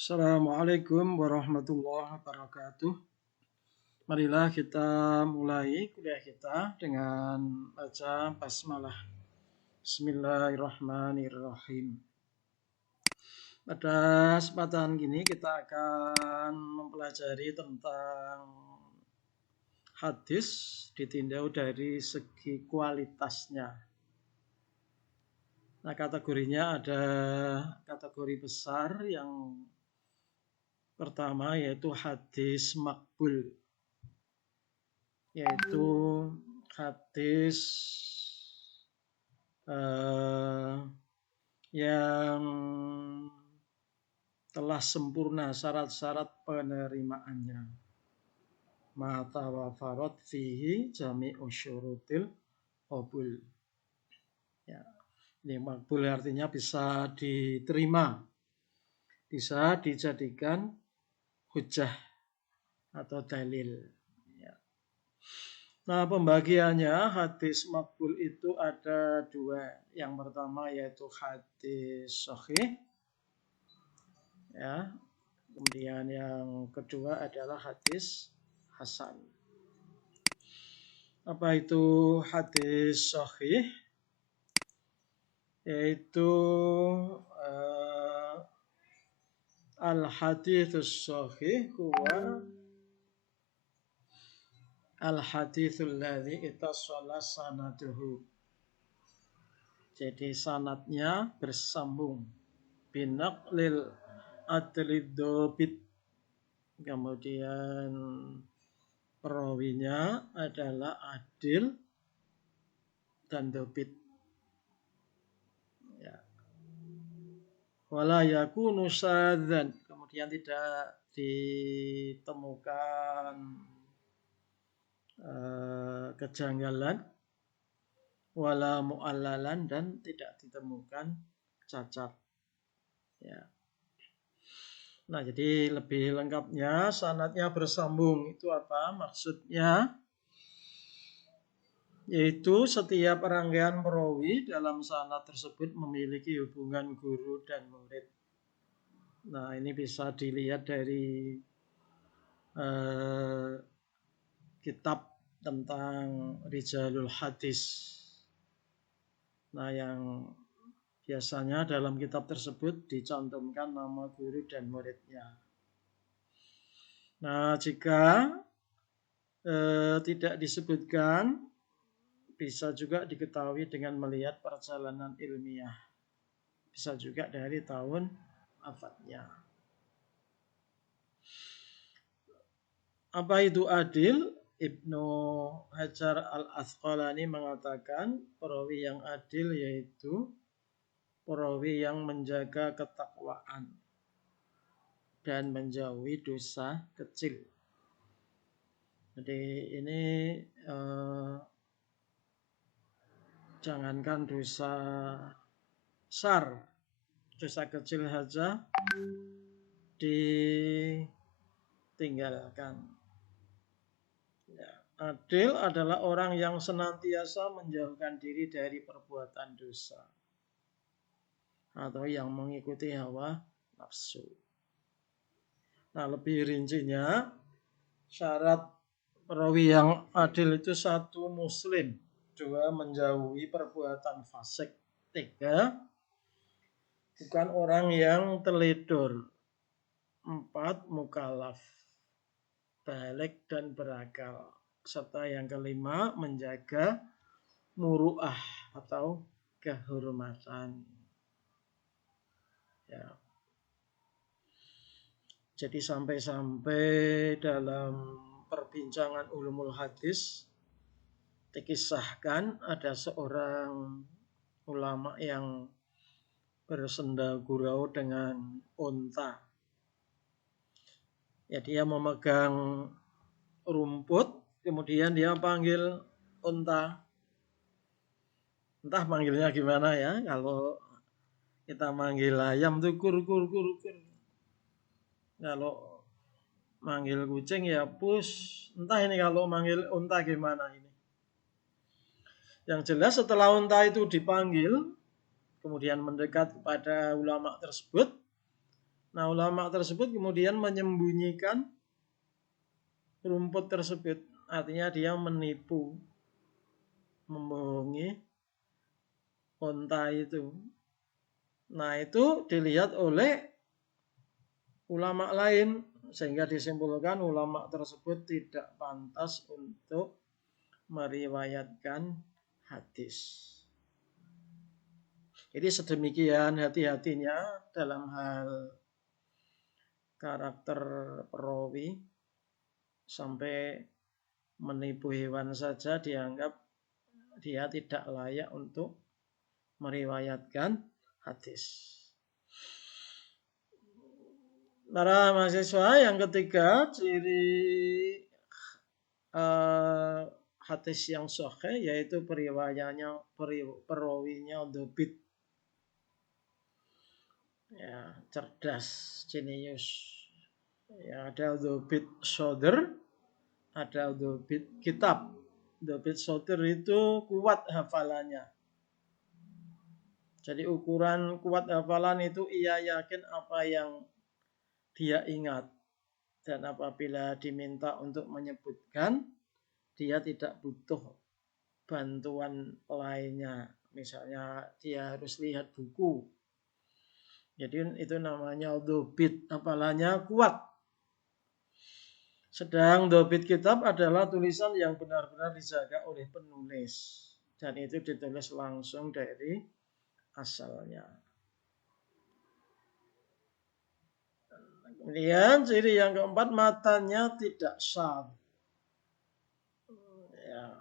Assalamualaikum warahmatullahi wabarakatuh. Marilah kita mulai kuliah kita dengan baca basmalah. Bismillahirrahmanirrahim. Pada kesempatan ini kita akan mempelajari tentang hadis ditinjau dari segi kualitasnya. Nah, kategorinya ada kategori besar yang pertama yaitu hadis makbul, yaitu hadis yang telah sempurna syarat-syarat penerimaannya. Ma tawafarat fihi jami'u syurutil qabul. Ya, ini makbul artinya bisa diterima, bisa dijadikan hujjah atau dalil. Nah, pembagiannya hadis makbul itu ada dua. Yang pertama yaitu hadis sahih, ya. Kemudian yang kedua adalah hadis hasan. Apa itu hadis sahih? Yaitu al-hadits sahih huwa al-haditsul ladzi ittassala sanaduhu. Jadi sanadnya bersambung. Binaqlil adlid dobit. Kemudian perawinya adalah adil dan dobit. Ya. Wala yakunu syadzan. Kemudian tidak ditemukan kejanggalan, wala mu'allalan, dan tidak ditemukan cacat. Ya. Nah, jadi lebih lengkapnya sanadnya bersambung itu apa? Maksudnya yaitu setiap rangkaian perawi dalam sanad tersebut memiliki hubungan guru dan murid. Nah, ini bisa dilihat dari kitab tentang Rijalul Hadis. Nah, yang biasanya dalam kitab tersebut dicantumkan nama guru dan muridnya. Nah, jika tidak disebutkan, bisa juga diketahui dengan melihat perjalanan ilmiah. Bisa juga dari tahun wafatnya. Apa itu adil? Ibnu Hajar al-Asqalani mengatakan perawi yang adil yaitu perawi yang menjaga ketakwaan dan menjauhi dosa kecil. Jadi ini jangankan dosa besar, dosa kecil saja ditinggalkan. Ya, adil adalah orang yang senantiasa menjauhkan diri dari perbuatan dosa atau yang mengikuti hawa nafsu. Nah, lebih rincinya, syarat perawi yang adil itu 1, muslim. 2, menjauhi perbuatan fasik. 3, bukan orang yang teledor. 4, mukallaf, balik dan berakal. Serta yang kelima, menjaga muru'ah atau kehormatan. Ya. Jadi sampai-sampai dalam perbincangan ulumul hadis dikisahkan ada seorang ulama yang bersenda gurau dengan unta. Ya, dia memegang rumput, kemudian dia panggil unta. Entah manggilnya gimana ya, kalau kita manggil ayam tuh kur kur kur kur. Kalau manggil kucing ya pus. Entah ini kalau manggil unta gimana ini. Yang jelas setelah unta itu dipanggil, kemudian mendekat kepada ulama tersebut, Nah, ulama tersebut kemudian menyembunyikan rumput tersebut. Artinya dia menipu, membohongi unta itu. Nah, itu dilihat oleh ulama lain sehingga disimpulkan ulama tersebut tidak pantas untuk meriwayatkan hadis. Jadi sedemikian hati-hatinya dalam hal karakter perawi sampai menipu hewan saja dianggap dia tidak layak untuk meriwayatkan hadis. Para mahasiswa, yang ketiga ciri hadis yang sahih yaitu perawinya dobit, ya, cerdas, jenius. Ya, ada dobit shoder, ada dobit kitab. Dobit shoder itu kuat hafalannya. Jadi ukuran kuat hafalan itu ia yakin apa yang dia ingat. Dan apabila diminta untuk menyebutkan, dia tidak butuh bantuan lainnya. Misalnya dia harus lihat buku. Jadi itu namanya dobit, hafalannya kuat. Sedang dobit kitab adalah tulisan yang benar-benar dijaga oleh penulis. Dan itu ditulis langsung dari asalnya. Kemudian ciri yang keempat, matanya tidak syad. Ya.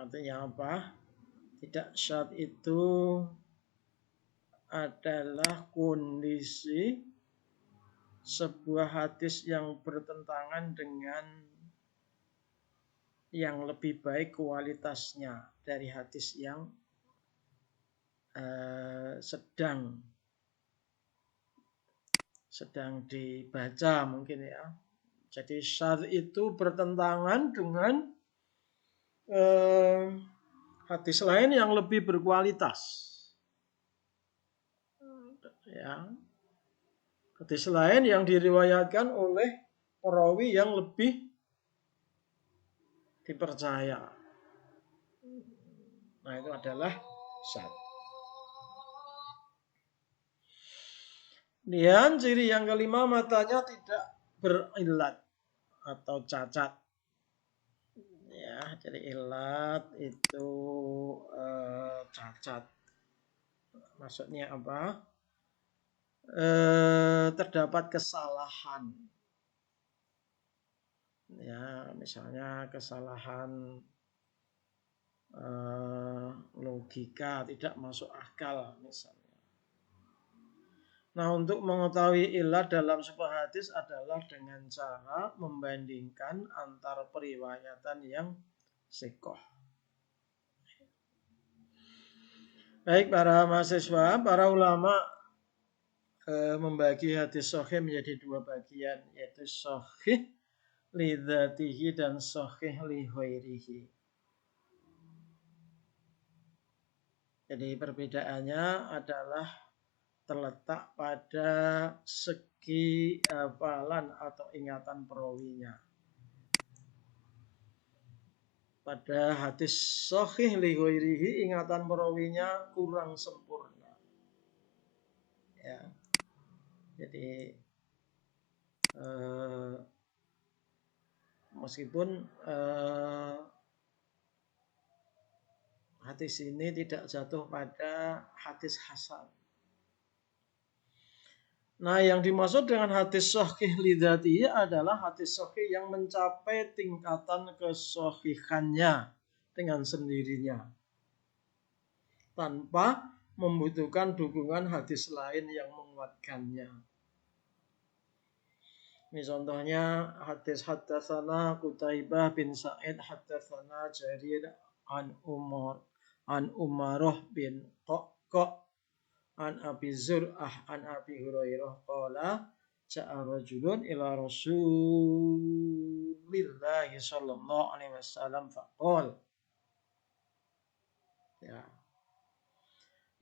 Artinya apa? Tidak syad itu adalah kondisi sebuah hadis yang bertentangan dengan yang lebih baik kualitasnya dari hadis yang sedang dibaca mungkin ya. Jadi syadz itu bertentangan dengan hadis lain yang lebih berkualitas. Ya. Hadis lain yang diriwayatkan oleh perawi yang lebih dipercaya. Nah, itu adalah syadz. Dan ciri yang kelima, matanya tidak berilat atau cacat. Ya, jadi ilat itu cacat. Maksudnya apa? Terdapat kesalahan. Ya, misalnya kesalahan logika, tidak masuk akal misalnya. Nah, untuk mengetahui ilat dalam sebuah hadis adalah dengan cara membandingkan antar periwayatan yang sahih. Baik para mahasiswa, para ulama membagi hadis sahih menjadi dua bagian, yaitu sahih li dzatihi dan sahih li ghairihi. Jadi perbedaannya adalah terletak pada segi hafalan atau ingatan perawinya. Pada hadis sahih li ghairihi, ingatan perawinya kurang sempurna. Ya. Jadi meskipun hadis ini tidak jatuh pada hadis hasan. Nah, yang dimaksud dengan hadis sahih li dzatihi adalah hadis sahih yang mencapai tingkatan kesahihannya dengan sendirinya, tanpa membutuhkan dukungan hadis lain yang menguatkannya. Ini contohnya hadis haddatsana Qutaibah bin Sa'id haddatsana Jarir an Umarah bin Qaqqa an Abi Zur'ah an Abi Hurairah qala ja'a rajulun ila Rasulillah sallallahu alaihi wasallam faqala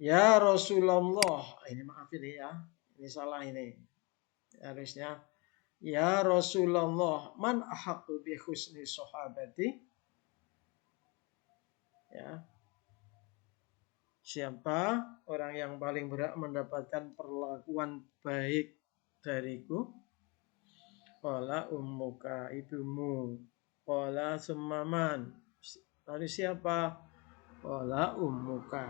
ya Rasulullah, ini maaf ini ya, Ini salah ini. Harusnya ya Rasulullah, man ahaqqu bi husni sahabati? Ya. Siapa orang yang paling berhak mendapatkan perlakuan baik dariku? Qala ummuka, ibumu. Qala summaman. Lalu siapa? Qala ummuka,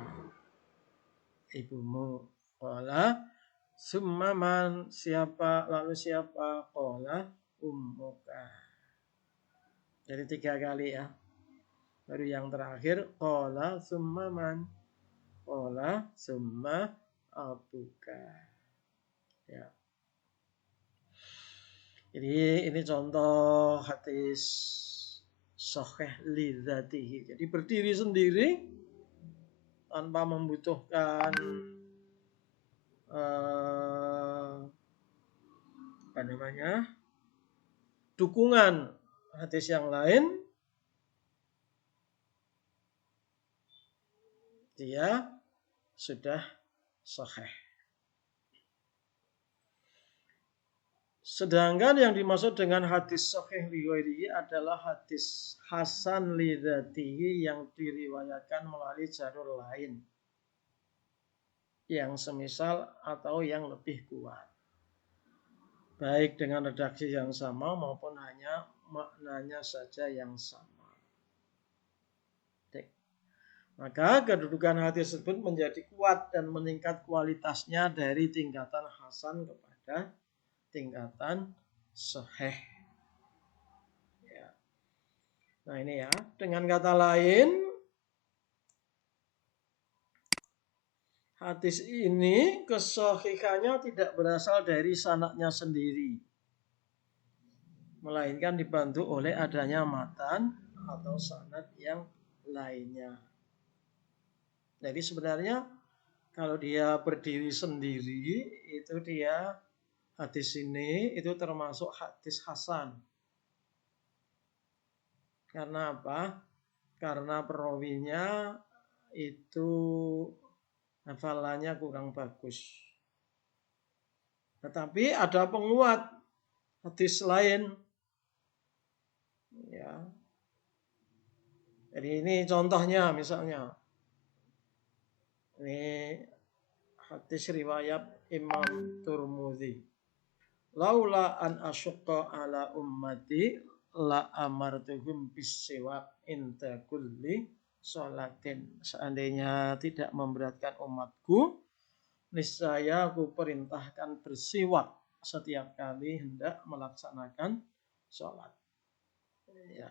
ibumu. Qala summaman, siapa? Lalu siapa? Qala ummuka. Jadi 3 kali ya. Baru yang terakhir qala summaman. Qala summa abuka. Ya. Jadi ini contoh hadis sahih lidzatihi. Jadi berdiri sendiri tanpa membutuhkan dukungan hadis yang lain, dia sudah sahih. Sedangkan yang dimaksud dengan hadis sahih li ghairihi adalah hadis hasan li dzatihi yang diriwayatkan melalui jalur lain yang semisal atau yang lebih kuat. Baik dengan redaksi yang sama maupun hanya maknanya saja yang sama. Maka kedudukan hadis tersebut menjadi kuat dan meningkat kualitasnya dari tingkatan hasan kepada tingkatan sahih. Ya. Nah ini ya, dengan kata lain, hadis ini kesahihannya tidak berasal dari sanadnya sendiri, melainkan dibantu oleh adanya matan atau sanad yang lainnya. Jadi sebenarnya kalau dia berdiri sendiri itu dia hadis ini itu termasuk hadis hasan. Karena apa? Karena perawinya itu hafalannya kurang bagus. Tetapi ada penguat hadis lain. Ya. Jadi ini contohnya misalnya. Ini hadis riwayat Imam Tirmidzi. Laula an asyqa ala ummati la amartuhum bis-siwak inda kulli sholatin. Seandainya tidak memberatkan umatku, niscaya aku perintahkan bersiwak setiap kali hendak melaksanakan sholat. Ya.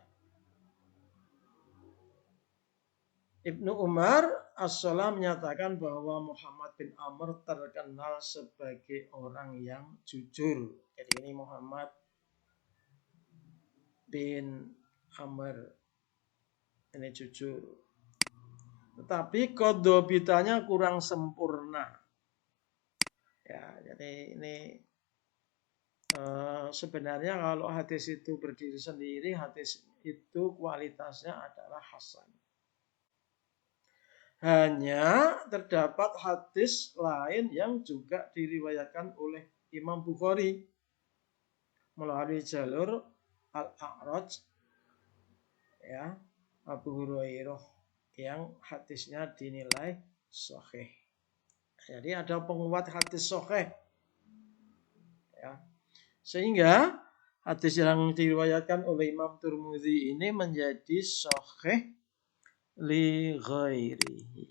Ibnu Umar as-Salam menyatakan bahwa Muhammad bin Amr terkenal sebagai orang yang jujur. Jadi ini Muhammad bin Amr ini jujur. Tetapi kodobitanya kurang sempurna. Ya, jadi ini sebenarnya kalau hadis itu berdiri sendiri, hadis itu kualitasnya adalah hasan. Hanya terdapat hadis lain yang juga diriwayatkan oleh Imam Bukhari melalui jalur Al-A'raj, ya, Abu Hurairah, yang hadisnya dinilai sahih. Jadi ada penguat hadis sahih. Ya. Sehingga hadis yang diriwayatkan oleh Imam Tirmidzi ini menjadi sahih li ghairihi.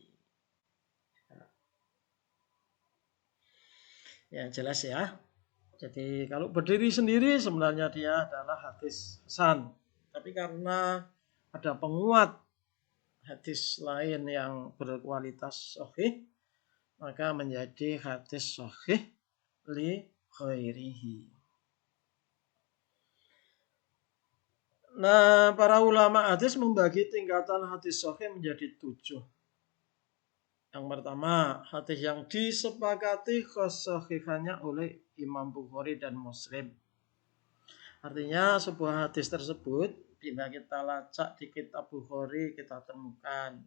Ya jelas ya. Jadi kalau berdiri sendiri sebenarnya dia adalah hadis hasan. Tapi karena ada penguat hadis lain yang berkualitas sahih, maka menjadi hadis sahih li ghairihi. Nah, para ulama hadis membagi tingkatan hadis sahih menjadi 7. Yang pertama, hadis yang disepakati kesahihannya oleh Imam Bukhari dan Muslim. Artinya sebuah hadis tersebut bila kita lacak di kitab Bukhari kita temukan.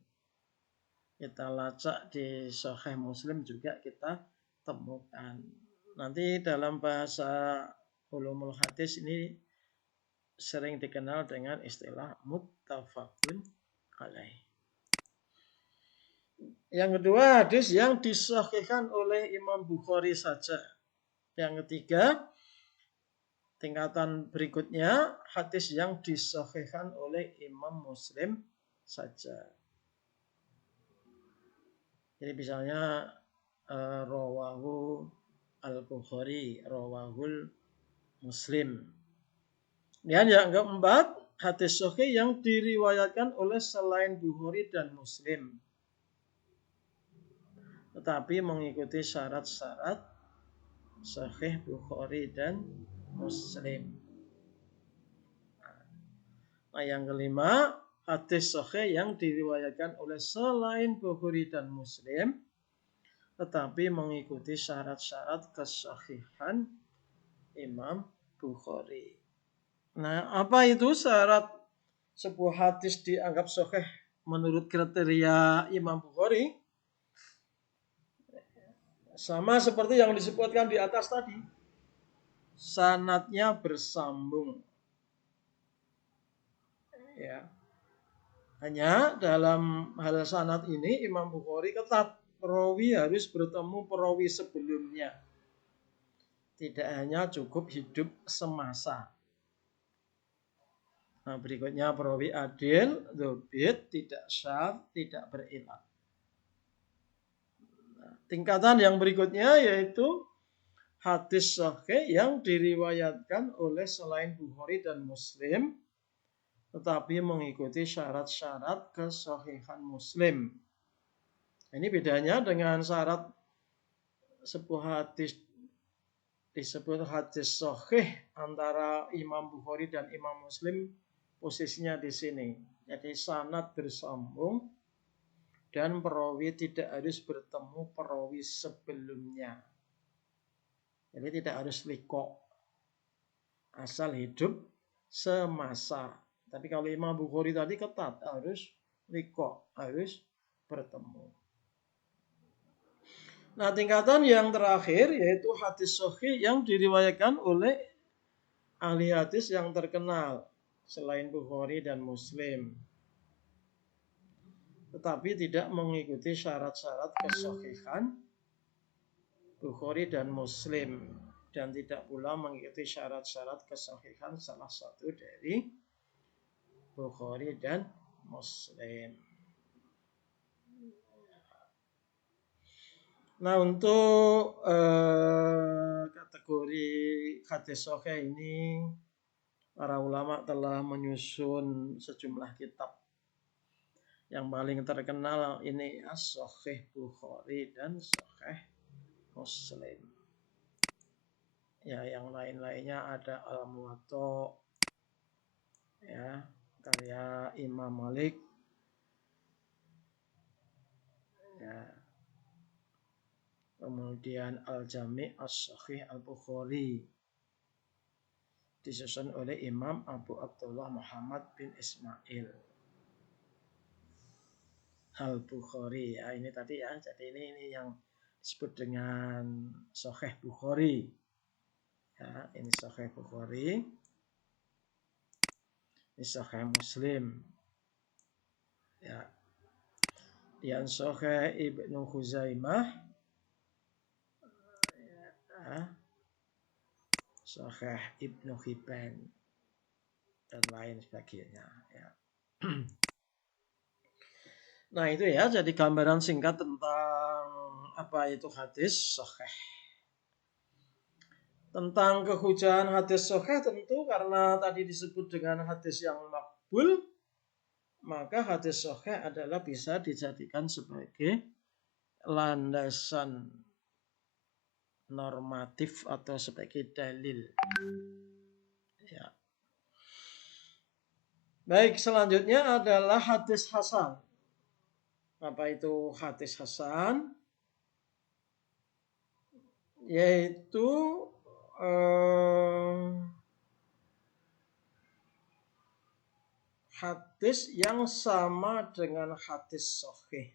Kita lacak di Sahih Muslim juga kita temukan. Nanti dalam bahasa ulumul hadis ini sering dikenal dengan istilah muttafaqun alaih. Yang kedua, hadis yang disahihkan oleh Imam Bukhari saja. Yang ketiga, tingkatan berikutnya, hadis yang disahihkan oleh Imam Muslim saja. Jadi misalnya rawahu al-Bukhari, rawahul Muslim. Dan yang keempat, hadis sahih yang diriwayatkan oleh selain Bukhari dan Muslim, tetapi mengikuti syarat-syarat sahih Bukhari dan Muslim. Nah, yang kelima, hadis sahih yang diriwayatkan oleh selain Bukhari dan Muslim, tetapi mengikuti syarat-syarat kesahihan Imam Bukhari. Nah, apa itu syarat sebuah hadis dianggap sahih menurut kriteria Imam Bukhari? Sama seperti yang disebutkan di atas tadi. Sanadnya bersambung. Ya. Hanya dalam hal sanad ini Imam Bukhari ketat. Perawi harus bertemu perawi sebelumnya. Tidak hanya cukup hidup semasa. Nah, berikutnya perawi adil, dzabit, tidak syadz, tidak berilat. Nah, tingkatan yang berikutnya yaitu hadis sahih yang diriwayatkan oleh selain Bukhari dan Muslim, tetapi mengikuti syarat-syarat kesahihan Muslim. Ini bedanya dengan syarat sebuah hadis disebut hadis sahih antara Imam Bukhari dan Imam Muslim, posisinya di sini. Jadi sanad bersambung dan perawi tidak harus bertemu perawi sebelumnya. Jadi tidak harus liqa, asal hidup semasa. Tapi kalau Imam Bukhari tadi ketat, harus liqa, harus bertemu. Nah, tingkatan yang terakhir yaitu hadis sahih yang diriwayatkan oleh ahli hadis yang terkenal selain Bukhari dan Muslim, tetapi tidak mengikuti syarat-syarat kesahihan Bukhari dan Muslim, dan tidak pula mengikuti syarat-syarat kesahihan salah satu dari Bukhari dan Muslim. Nah, untuk kategori hadis sahih ini para ulama telah menyusun sejumlah kitab. Yang paling terkenal ini As-Sahih Bukhari dan Sahih Muslim. Ya, yang lain-lainnya ada Al-Muwatta, ya, karya Imam Malik, ya. Kemudian Al-Jami' As-Sahih Al-Bukhari disusun oleh Imam Abu Abdullah Muhammad bin Ismail Al-Bukhari. Ya, ini tadi ya. Jadi ini yang disebut dengan Sahih Bukhari. Ya, ini Sahih Bukhari. Ini Sahih Muslim. Ya. Yang Sahih Ibnu Khuzaimah. Ya. Sahih Ibnu Hibban dan lain sebagainya. Ya. Nah, itu ya, jadi gambaran singkat tentang apa itu hadis sahih. Tentang kehujahan hadis sahih tentu karena tadi disebut dengan hadis yang makbul, maka hadis sahih adalah bisa dijadikan sebagai landasan normatif atau sebagai dalil. Ya. Baik, selanjutnya adalah hadis hasan. Apa itu hadis hasan? Yaitu hadis yang sama dengan hadis sahih.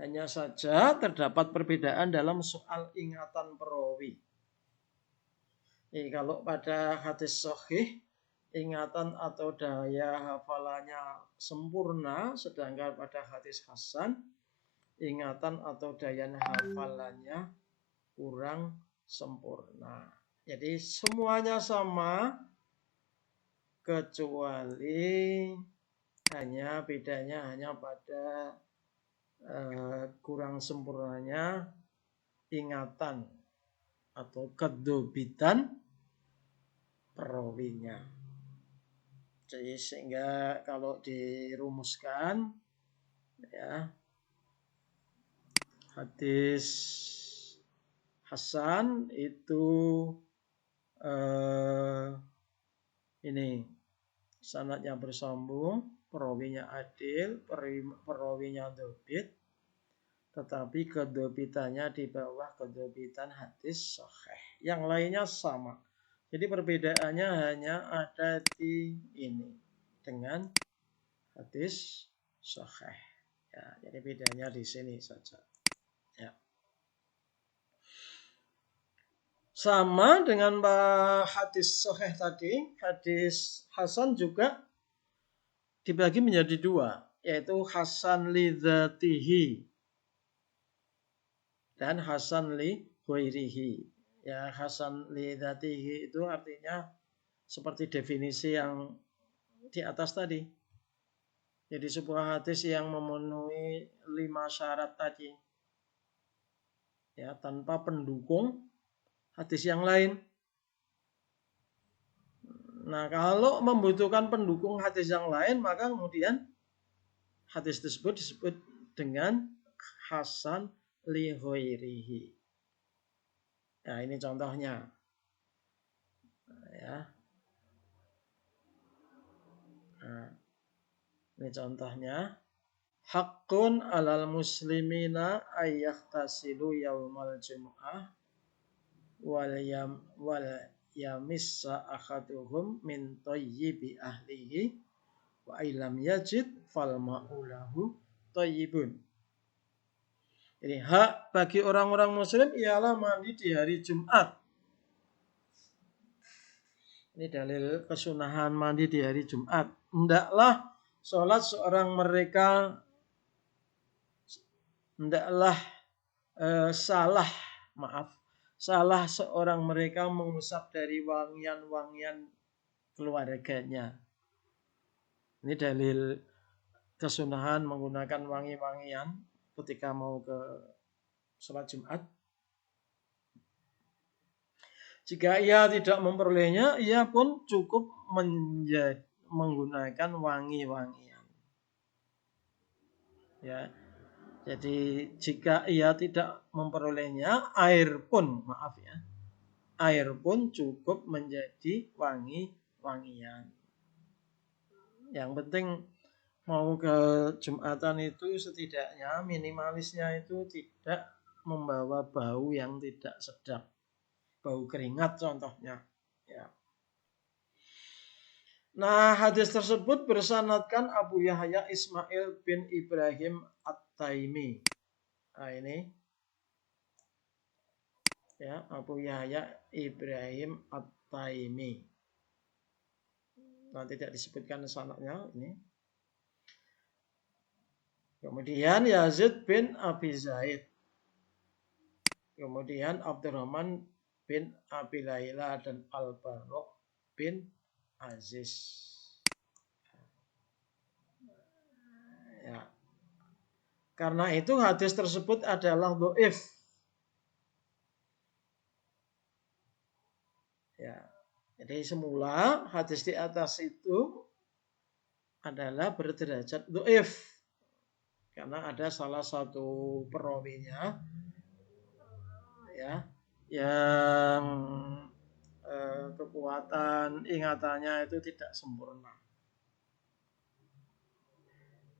Hanya saja terdapat perbedaan dalam soal ingatan perawi. Jadi kalau pada hadis sahih ingatan atau daya hafalannya sempurna, sedangkan pada hadis hasan ingatan atau daya hafalannya kurang sempurna. Jadi semuanya sama kecuali bedanya hanya pada kurang sempurnanya ingatan atau kedobitan perawinya. Jadi sehingga kalau dirumuskan ya hadis hasan itu ini sanadnya bersambung, perawinya adil, perawinya dobit, tetapi kedobitannya di bawah kedobitan hadis sahih. Yang lainnya sama. Jadi perbedaannya hanya ada di ini dengan hadis sahih. Ya, jadi bedanya di sini saja. Ya. Sama dengan hadis sahih tadi, hadis hasan juga dibagi menjadi dua, yaitu hasan li dzatihi dan hasan li ghairihi. Ya, hasan li dzatihi itu artinya seperti definisi yang di atas tadi. Jadi sebuah hadis yang memenuhi 5 syarat tadi. Ya, tanpa pendukung hadis yang lain. Nah, kalau membutuhkan pendukung hadis yang lain, maka kemudian hadis tersebut disebut dengan hasan li ghairihi. Nah, ini contohnya. Ya. Nah, ini contohnya. Haqqun alal muslimina ayyahtasilu yaumal jum'ah wal yamissa akhaduhum min thayyibi ahlihi wa ilam yajid fal ma'ulahu thayyibun. Jadi hak bagi orang-orang muslim ialah mandi di hari Jumat. Ini dalil kesunahan mandi di hari Jumat. Hendaklah sholat seorang mereka salah seorang mereka mengusap dari wangian-wangian keluarganya. Ini dalil kesunahan menggunakan wangi-wangian ketika mau ke sholat Jumat. Jika ia tidak memperolehnya, ia pun cukup menggunakan wangi-wangian. Ya. Jadi jika ia tidak memperolehnya, air pun cukup menjadi wangi-wangian. Yang penting mau ke Jumatan itu setidaknya minimalisnya itu tidak membawa bau yang tidak sedap. Bau keringat contohnya. Ya. Nah, hadis tersebut bersanadkan Abu Yahya Ismail bin Ibrahim At-Taimi. Nah, ini ya, Abu Yahya Ibrahim At-Taimi. Nah, tidak disebutkan sanadnya ini. Kemudian Yazid bin Abi Zaid. Kemudian Abdurrahman bin Abi Laila dan Al-Bara' bin Aziz. Ya. Karena itu hadis tersebut adalah dhaif. Ya. Jadi semula hadis di atas itu adalah berderajat dhaif. Karena ada salah satu perawinya ya yang kekuatan ingatannya itu tidak sempurna.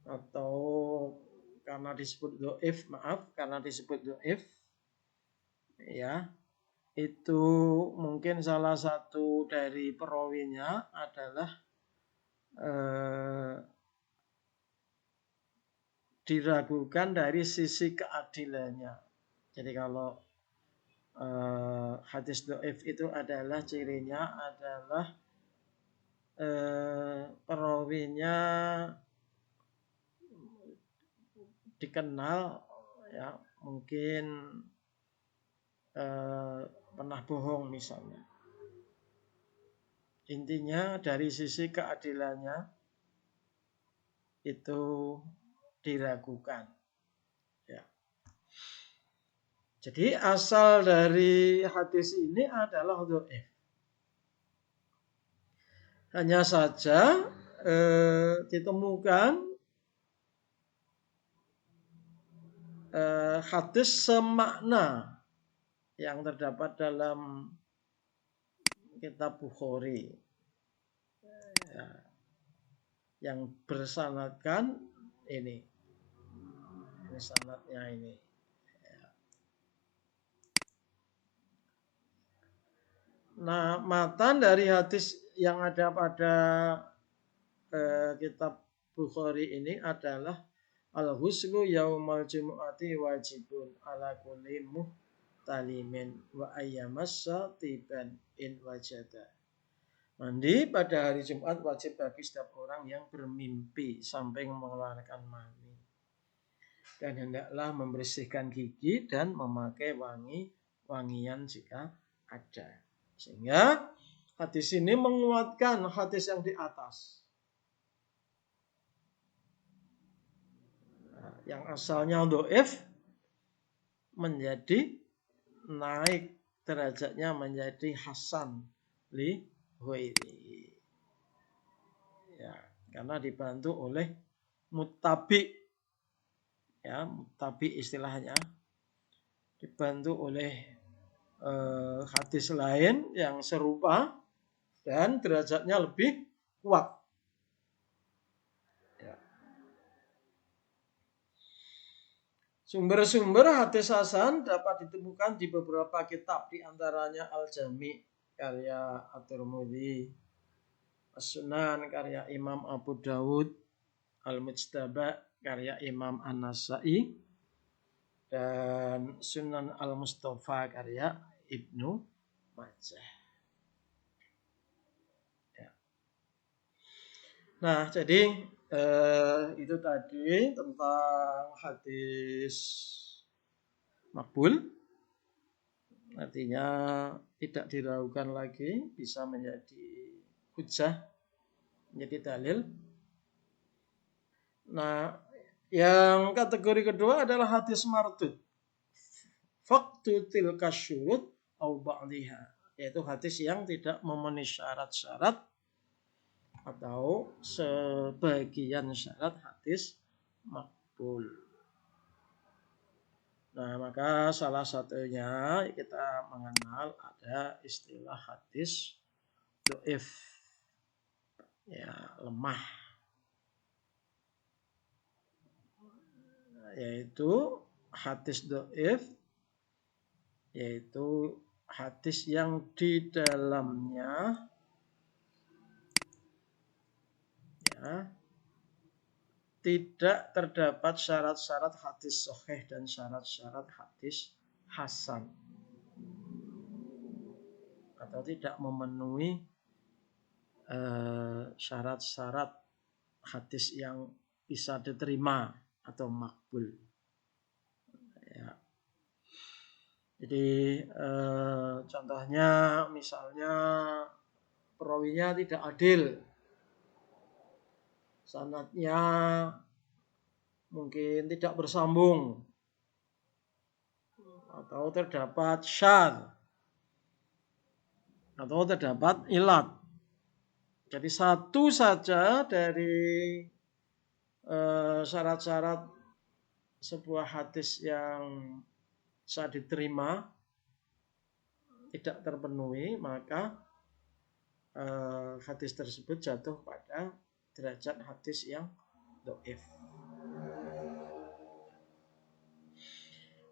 Atau karena disebut dhaif ya, itu mungkin salah satu dari perawinya adalah diragukan dari sisi keadilannya. Jadi kalau hadis dhaif itu adalah cirinya adalah perawinya dikenal ya mungkin pernah bohong misalnya. Intinya dari sisi keadilannya itu diragukan. Ya. Jadi asal dari hadis ini adalah dhaif. Hanya saja ditemukan hadis semakna yang terdapat dalam kitab Bukhari ya, yang bersanadkan ini sanadnya ini. Nah, matan dari hadis yang ada pada kitab Bukhari ini adalah al-ghuslu yaumal jumu'ati wajibun ala kulli muhtalimin wa ayyamassa tiban in wajada. Mandi pada hari Jumat wajib bagi setiap orang yang bermimpi sampai mengeluarkan mani. Dan hendaklah membersihkan gigi dan memakai wangian jika ada. Sehingga hadis ini menguatkan hadis yang di atas. Nah, yang asalnya dhaif menjadi naik derajatnya menjadi hasan li ghairihi. Ya, karena dibantu oleh muttabi. Ya, muttabi istilahnya dibantu oleh hadis lain yang serupa dan derajatnya lebih kuat. Ya. Sumber-sumber hadis hasan dapat ditemukan di beberapa kitab, di antaranya Al-Jami' karya At-Tirmidzi, As-Sunan karya Imam Abu Dawud, Al-Mujtaba karya Imam An-Nasa'i, dan Sunan Al-Mustafa karya Ibnu Majah. Ya. Nah, jadi itu tadi tentang hadis makbul. Artinya tidak diragukan lagi, bisa menjadi hujjah, menjadi dalil. Nah, yang kategori kedua adalah hadis mardud. Faqtu tilka syurut au ba'dhiha, yaitu hadis yang tidak memenuhi syarat-syarat atau sebagian syarat hadis makbul. Nah, maka salah satunya kita mengenal ada istilah hadis dhaif. Ya, lemah. Yaitu hadis dhaif, yaitu hadis yang di dalamnya ya, tidak terdapat syarat-syarat hadis sahih dan syarat-syarat hadis hasan, atau tidak memenuhi syarat-syarat hadis yang bisa diterima atau makbul. Ya. Jadi contohnya misalnya perawinya tidak adil, sanadnya mungkin tidak bersambung, atau terdapat syadz, atau terdapat ilat. Jadi satu saja dari syarat-syarat sebuah hadis yang bisa diterima tidak terpenuhi, maka hadis tersebut jatuh pada derajat hadis yang dhaif.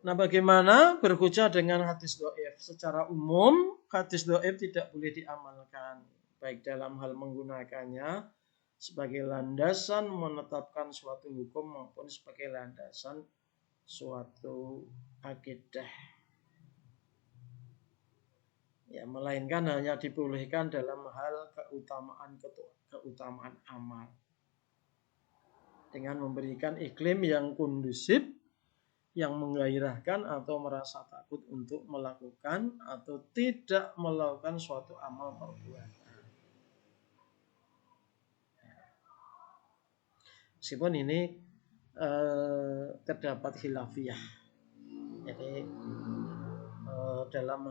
Nah, bagaimana berhujjah dengan hadis dhaif? Secara umum, hadis dhaif tidak boleh diamalkan, baik dalam hal menggunakannya sebagai landasan menetapkan suatu hukum maupun sebagai landasan suatu akidah. Ya, melainkan hanya dibolehkan dalam hal keutamaan amal. Dengan memberikan iklim yang kondusif, yang menggairahkan atau merasa takut untuk melakukan atau tidak melakukan suatu amal perbuatan. Meskipun ini terdapat khilafiyah. Jadi dalam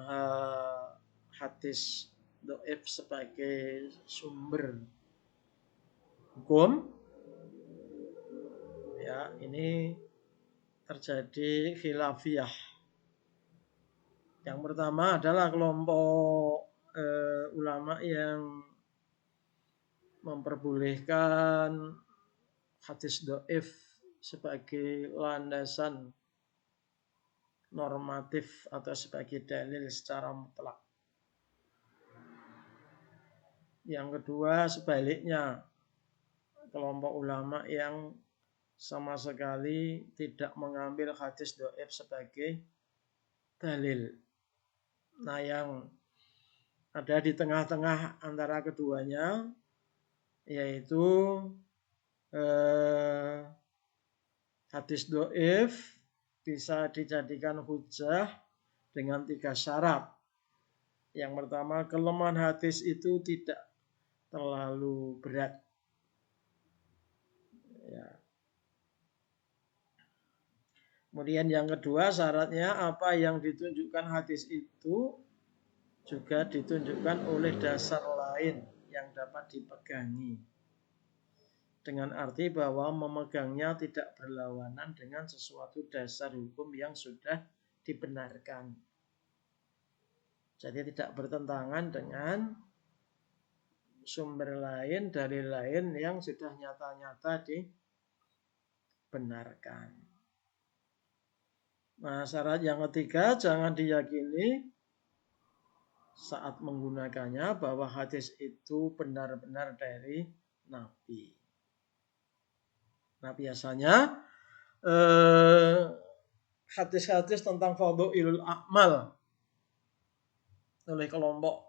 hadis dhaif sebagai sumber hukum, ya ini terjadi khilafiyah. Yang pertama adalah kelompok ulama yang memperbolehkan hadis dhaif sebagai landasan normatif atau sebagai dalil secara mutlak. Yang kedua sebaliknya, kelompok ulama yang sama sekali tidak mengambil hadis dhaif sebagai dalil. Nah, yang ada di tengah-tengah antara keduanya yaitu hadis dhaif bisa dijadikan hujjah dengan 3 syarat. Yang pertama, kelemahan hadis itu tidak terlalu berat. Ya. Kemudian yang kedua syaratnya apa yang ditunjukkan hadis itu juga ditunjukkan oleh dasar lain yang dapat dipegangi. Dengan arti bahwa memegangnya tidak berlawanan dengan sesuatu dasar hukum yang sudah dibenarkan. Jadi tidak bertentangan dengan sumber lain, dalil lain yang sudah nyata-nyata dibenarkan. Nah, syarat yang ketiga, jangan diyakini saat menggunakannya bahwa hadis itu benar-benar dari Nabi. Nah, biasanya hadis-hadis tentang fadhailul a'mal oleh kelompok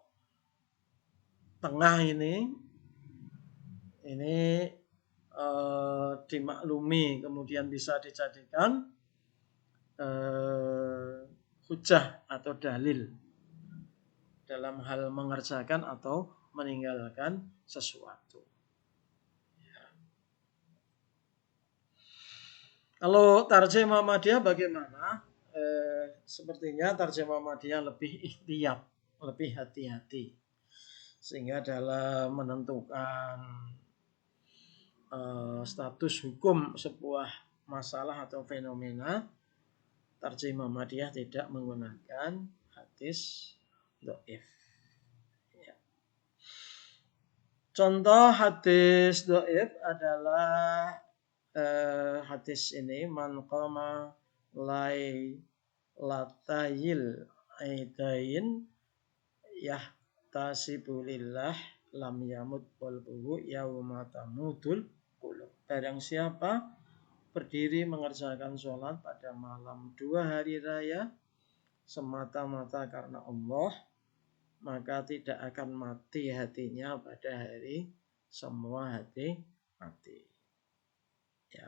tengah ini dimaklumi, kemudian bisa dijadikan hujjah atau dalil dalam hal mengerjakan atau meninggalkan sesuatu. Kalau tarjemah Muhammadiyah bagaimana? Sepertinya tarjemah Muhammadiyah lebih ihtiyat, lebih hati-hati, sehingga dalam menentukan status hukum sebuah masalah atau fenomena, tarjemah Muhammadiyah tidak menggunakan hadis dhaif. Ya. Contoh hadis dhaif adalah hadis ini, man qama latayil aidain yahtasibu lillah lam yamut qalbuhu yauma tamutul qulub. Barang siapa berdiri mengerjakan sholat pada malam 2 hari raya semata-mata karena Allah, maka tidak akan mati hatinya pada hari semua hati mati. Ya.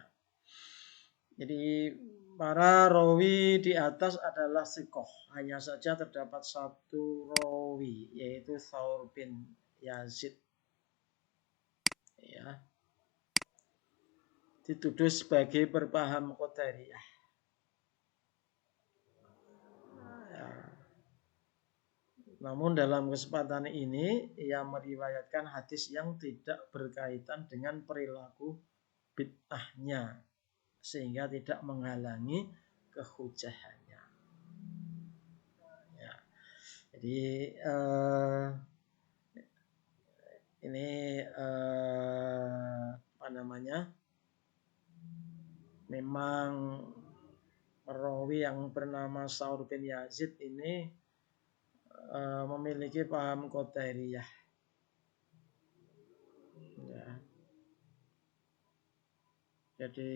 Jadi para rawi di atas adalah thiqah. Hanya saja terdapat satu rawi, yaitu Tsaur bin Yazid. Ya. Dituduh sebagai berpaham Qadariyah. Ya. Namun dalam kesempatan ini ia meriwayatkan hadis yang tidak berkaitan dengan perilaku bid'ahnya, sehingga tidak menghalangi kehujahannya. Ya. Jadi ini apa namanya? Memang perawi yang bernama Tsaur bin Yazid ini memiliki paham Qadariyah. Ya. Jadi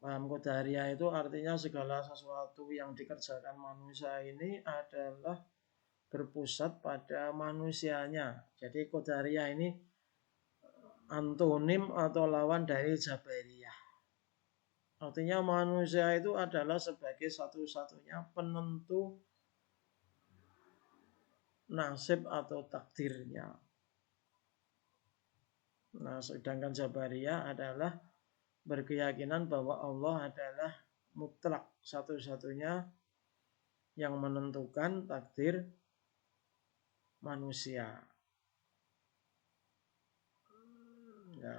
paham qadariyah itu artinya segala sesuatu yang dikerjakan manusia ini adalah berpusat pada manusianya. Jadi qadariyah ini antonim atau lawan dari Jabariyah. Artinya manusia itu adalah sebagai satu-satunya penentu nasib atau takdirnya. Nah, sedangkan Jabariyah adalah berkeyakinan bahwa Allah adalah mutlak satu-satunya yang menentukan takdir manusia. Ya.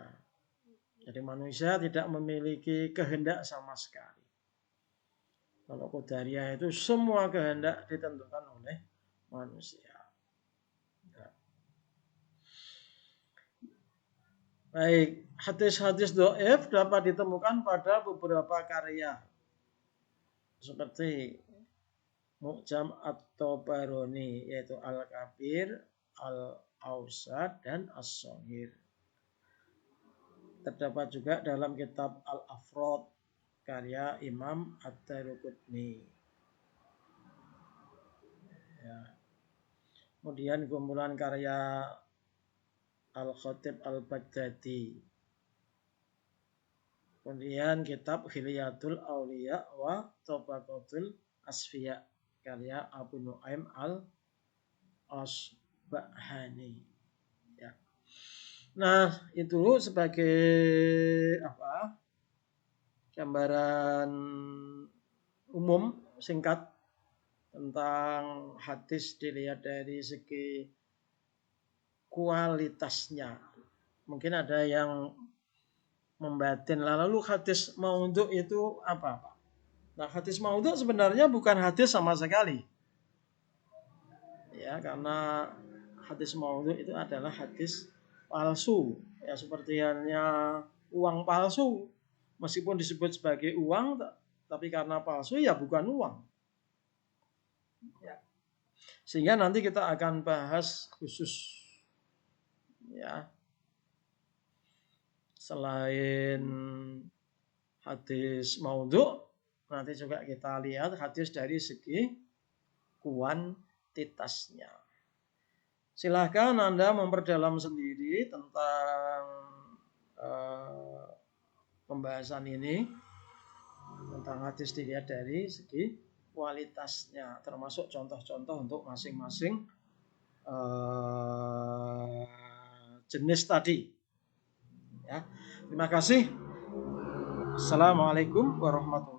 Jadi manusia tidak memiliki kehendak sama sekali. Kalau qadariyah itu semua kehendak ditentukan oleh manusia. Ya. Baik, hadis-hadis dhaif dapat ditemukan pada beberapa karya seperti Mu'jam at-Tabarani yaitu Al-Kabir, Al-Awsat dan As-Shaghir. Terdapat juga dalam kitab Al-Afrad karya Imam Ad-Daruqutni. Ya. Kemudian kumpulan karya Al-Khatib Al-Baghdadi. Kemudian kitab Hilyatul Auliya wa Tabaqatul Asfiya karya Abu Nu'aim Al-Asbahani. Ya. Nah, itu sebagai gambaran umum singkat tentang hadis dilihat dari segi kualitasnya. Mungkin ada yang membatin. Lalu hadis maudhu itu apa, Pak? Nah, hadis maudhu sebenarnya bukan hadis sama sekali. Ya, karena hadis maudhu itu adalah hadis palsu. Ya, seperti halnya uang palsu. Meskipun disebut sebagai uang, tapi karena palsu ya bukan uang. Ya. Sehingga nanti kita akan bahas khusus ya. Selain hadis maudhu, nanti juga kita lihat hadis dari segi kuantitasnya. Silahkan Anda memperdalam sendiri tentang pembahasan ini, tentang hadis dilihat dari segi kualitasnya, termasuk contoh-contoh untuk masing-masing jenis tadi. Ya. Terima kasih. Assalamualaikum warahmatullahi wabarakatuh.